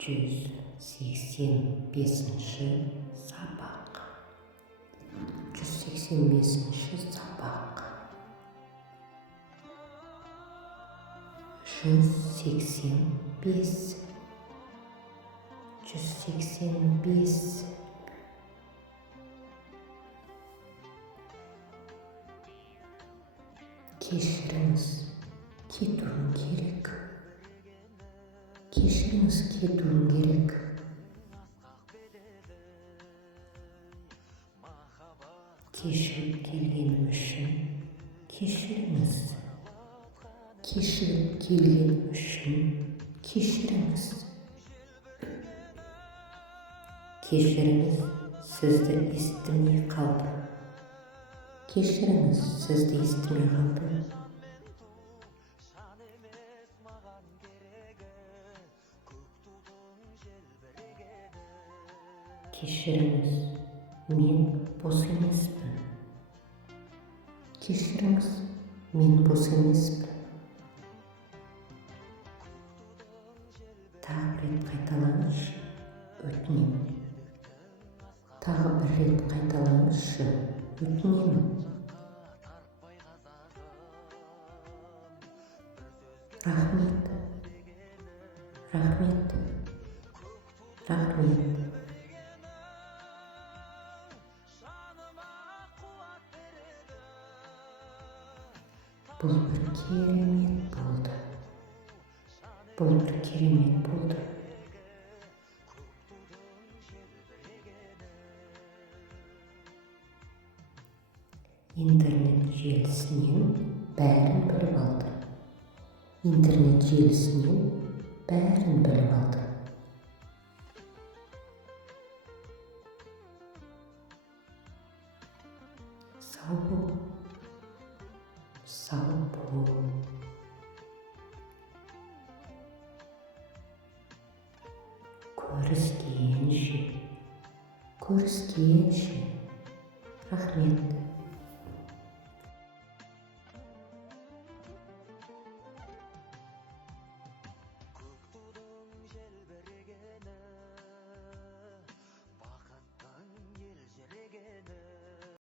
185-ші сабақ. 185-ші сабақ. 185. 185. Кешіріңіз, кетуім керек. Кешіріңіз, кетуім керек. Кешігіп келгенім үшін кешіріңіз. Кешігіп келгенім үшін кешіріңіз. Кешіріңіз, сізді естімей қалдым. Кешіріңіз, сізді естімей қалдым. Кешіріңіз, мен бос емеспін. Кешіріңіз, мен бос емеспін. Тағы бір рет қайталаңызшы, өтінемін. Тағы бір рет қайталаңызшы, өтінемін. Рахмет. Рахмет. Рахмет. Бұл бір керемет болды. Бұл бір керемет болды. Интернет желісінен бәрін біліп алды. Интернет желісінен бәрін біліп алды. Сау бол. Сау бол. Көріскенше. Рахмет.